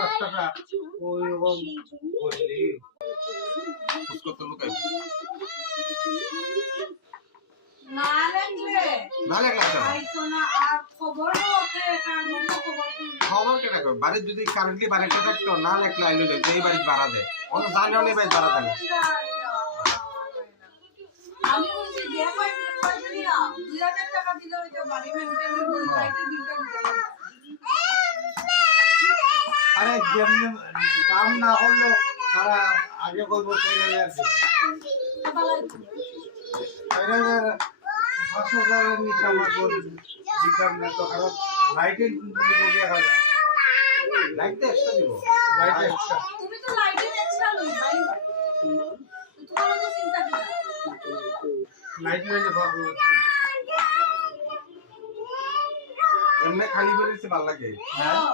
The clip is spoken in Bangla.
রাস্তাটা ওই রকম করলি কত লুকাই না লাগলে না লাগলা আইতো না আর খবর ওকে কারণ খবর কেনা কর বাড়ি যদি কারেন্টলি বাড়িতে থাকতো না লাগলে আইলো যে এই বাড়ি ভাড়া দেয় অন্য জানিও নেই ভাই ভাড়া দেয় আমি বলছি যে পয়সা দিয়া 2000 টাকা দিলে ওই যে বাড়ি মেইনটেইন করতে লাইটের বিলটা দিতে আরে যেমনি দাম না হলো তারা আগে করবো চলে যাচ্ছে নিচে আমার দিতাম না তো আরো লাইটের লাইট এক্সট্রা দিব লাইটে এক্সট্রা তুমি তো লাইটের এক্সট্রা লই ভাই তোমার তো চিন্তা কি লাইট লাইটে ভালো এমনি খালি করে দিতে ভালো লাগে হ্যাঁ